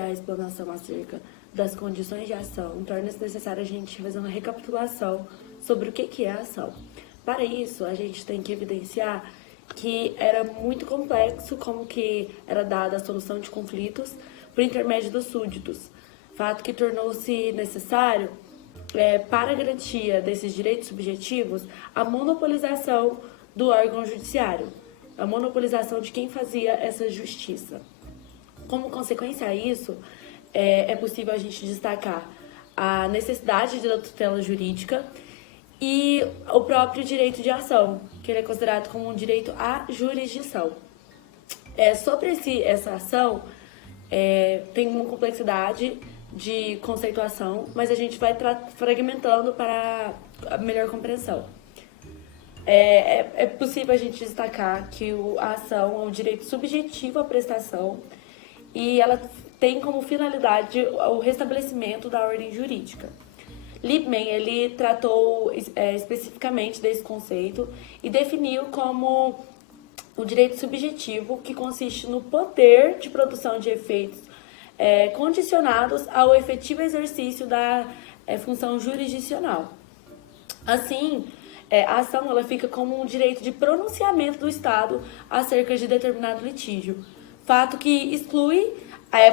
iniciar a explanação acerca das condições de ação, torna-se necessário a gente fazer uma recapitulação sobre o que é a ação. Para isso, a gente tem que evidenciar que era muito complexo como que era dada a solução de conflitos por intermédio dos súditos, fato que tornou-se necessário, para a garantia desses direitos subjetivos, a monopolização do órgão judiciário, a monopolização de quem fazia essa justiça. Como consequência a isso, é possível a gente destacar a necessidade da tutela jurídica e o próprio direito de ação, que ele é considerado como um direito à jurisdição. Sobre essa ação, tem uma complexidade de conceituação, mas a gente vai fragmentando para a melhor compreensão. É possível a gente destacar que a ação é um direito subjetivo à prestação e ela tem como finalidade o restabelecimento da ordem jurídica. Liebman, ele tratou especificamente desse conceito e definiu como o direito subjetivo, que consiste no poder de produção de efeitos condicionados ao efetivo exercício da função jurisdicional. Assim, a ação ela fica como um direito de pronunciamento do Estado acerca de determinado litígio, fato que exclui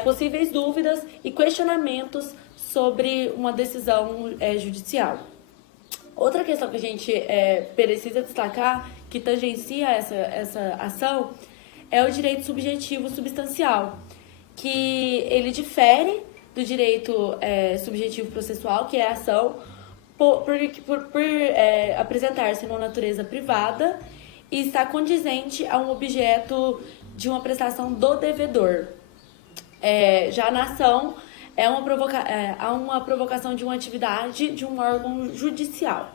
possíveis dúvidas e questionamentos sobre uma decisão judicial. Outra questão que a gente precisa destacar, que tangencia essa ação, é o direito subjetivo substancial, que ele difere do direito subjetivo processual, que é a ação, por apresentar-se numa natureza privada e estar condizente a um objeto de uma prestação do devedor. Já na ação, há uma provocação de uma atividade de um órgão judicial.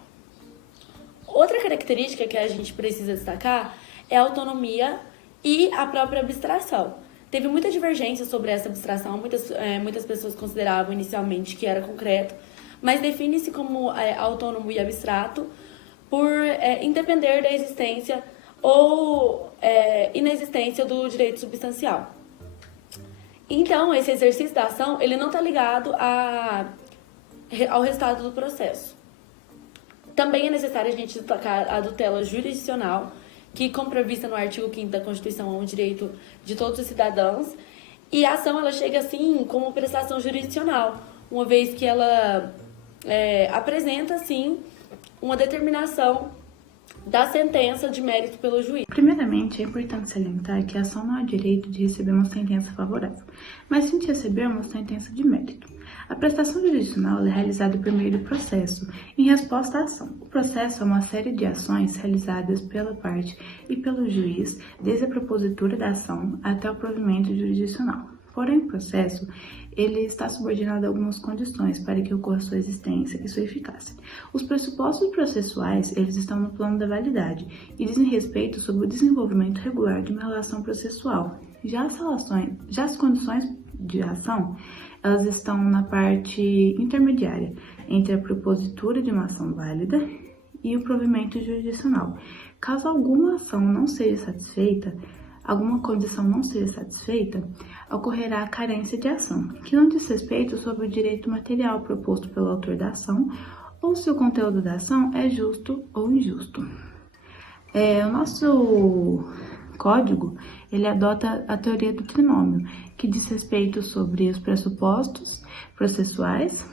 Outra característica que a gente precisa destacar é a autonomia e a própria abstração. Teve muita divergência sobre essa abstração, muitas pessoas consideravam inicialmente que era concreto, mas define-se como autônomo e abstrato por independer da existência ou inexistência do direito substancial. Então, esse exercício da ação, ele não está ligado ao resultado do processo. Também é necessário a gente destacar a tutela jurisdicional, que, como prevista no artigo 5º da Constituição, é um direito de todos os cidadãos. E a ação, ela chega, assim, como prestação jurisdicional, uma vez que ela apresenta, assim, uma determinação da sentença de mérito pelo juiz. Primeiramente, é importante salientar que a ação não há direito de receber uma sentença favorável, mas sim de receber uma sentença de mérito. A prestação jurisdicional é realizada por meio do processo, em resposta à ação. O processo é uma série de ações realizadas pela parte e pelo juiz, desde a propositura da ação até o provimento jurisdicional. Porém, o processo ele está subordinado a algumas condições para que ocorra sua existência e sua eficácia. Os pressupostos processuais eles estão no plano da validade e dizem respeito sobre o desenvolvimento regular de uma relação processual. Já as condições de ação, elas estão na parte intermediária entre a propositura de uma ação válida e o provimento jurisdicional. Caso alguma ação não seja satisfeita, alguma condição não seja satisfeita, ocorrerá a carência de ação, que não diz respeito sobre o direito material proposto pelo autor da ação ou se o conteúdo da ação é justo ou injusto. O nosso código, ele adota a teoria do trinômio, que diz respeito sobre os pressupostos processuais,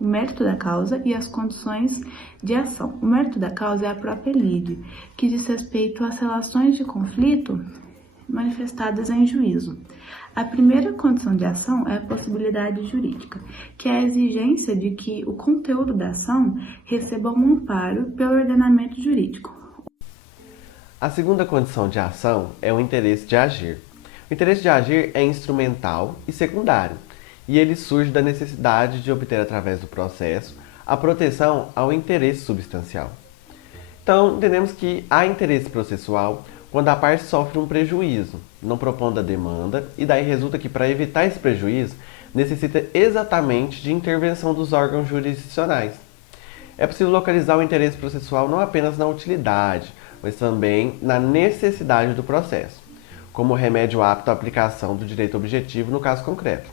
o mérito da causa e as condições de ação. O mérito da causa é a própria lide, que diz respeito às relações de conflito manifestadas em juízo. A primeira condição de ação é a possibilidade jurídica, que é a exigência de que o conteúdo da ação receba um amparo pelo ordenamento jurídico. A segunda condição de ação é o interesse de agir. O interesse de agir é instrumental e secundário, e ele surge da necessidade de obter através do processo a proteção ao interesse substancial. Então, entendemos que há interesse processual quando a parte sofre um prejuízo, não propondo a demanda, e daí resulta que, para evitar esse prejuízo, necessita exatamente de intervenção dos órgãos jurisdicionais. É possível localizar o interesse processual não apenas na utilidade, mas também na necessidade do processo, como remédio apto à aplicação do direito objetivo no caso concreto.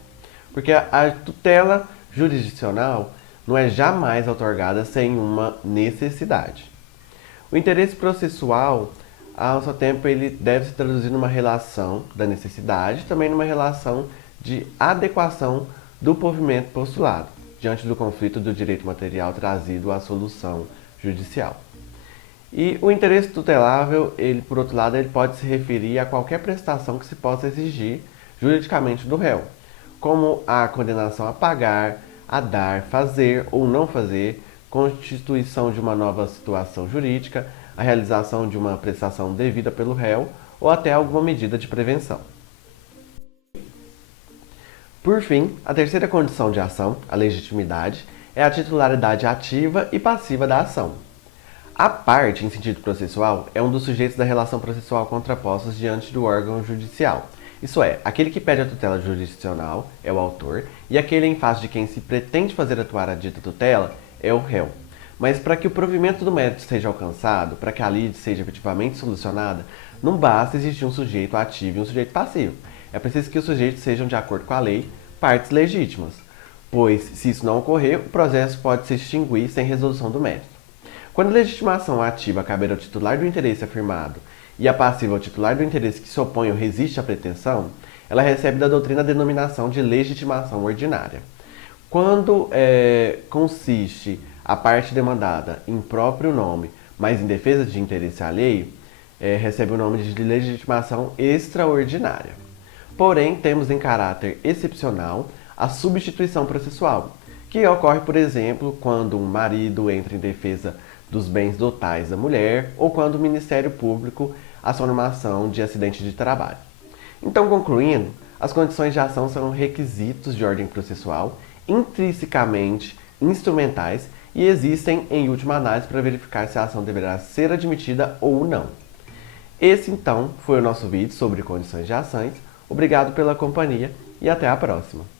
porque a tutela jurisdicional não é jamais otorgada sem uma necessidade. O interesse processual, ao seu tempo, ele deve se traduzir numa relação da necessidade, também numa relação de adequação do provimento postulado, diante do conflito do direito material trazido à solução judicial. E o interesse tutelável, ele, por outro lado, ele pode se referir a qualquer prestação que se possa exigir juridicamente do réu, como a condenação a pagar, a dar, fazer ou não fazer, constituição de uma nova situação jurídica, a realização de uma prestação devida pelo réu ou até alguma medida de prevenção. Por fim, a terceira condição de ação, a legitimidade, é a titularidade ativa e passiva da ação. A parte, em sentido processual, é um dos sujeitos da relação processual contrapostos diante do órgão judicial. Isso é, aquele que pede a tutela jurisdicional é o autor e aquele em face de quem se pretende fazer atuar a dita tutela é o réu. Mas para que o provimento do mérito seja alcançado, para que a lide seja efetivamente solucionada, não basta existir um sujeito ativo e um sujeito passivo. É preciso que os sujeitos sejam, de acordo com a lei, partes legítimas, pois, se isso não ocorrer, o processo pode se extinguir sem resolução do mérito. Quando a legitimação ativa caber ao titular do interesse afirmado e a passiva ao titular do interesse que se opõe ou resiste à pretensão, ela recebe da doutrina a denominação de legitimação ordinária. Quando consiste a parte demandada em próprio nome, mas em defesa de interesse alheio, recebe o nome de legitimação extraordinária. Porém, temos em caráter excepcional a substituição processual, que ocorre, por exemplo, quando um marido entra em defesa dos bens dotais da mulher ou quando o Ministério Público aciona uma ação de acidente de trabalho. Então, concluindo, as condições de ação são requisitos de ordem processual intrinsecamente instrumentais e existem, em última análise, para verificar se a ação deverá ser admitida ou não. Esse, então, foi o nosso vídeo sobre condições de ações. Obrigado pela companhia e até a próxima!